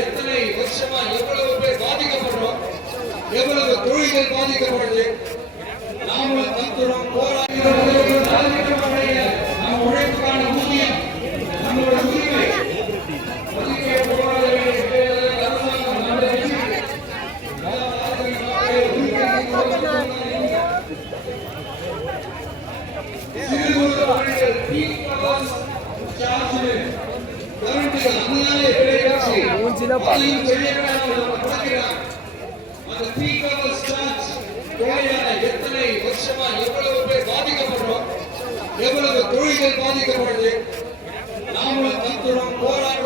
எத்தனை வருஷமா எவ்வளவு பேர் பாதிக்கப்படுறோம், எவ்வளவு தொழில்கள் பாதிக்கப்படுது. நாமும் தத்துறோம் நம்ம உழைப்புக்கான ஊதியம், நம்மளோட உரிமை எத்தனை வருஷமா எவ்வளவு பேர் பாதிக்கப்படுறோம், எவ்வளவு தொழில்கள் பாதிக்கப்படுது.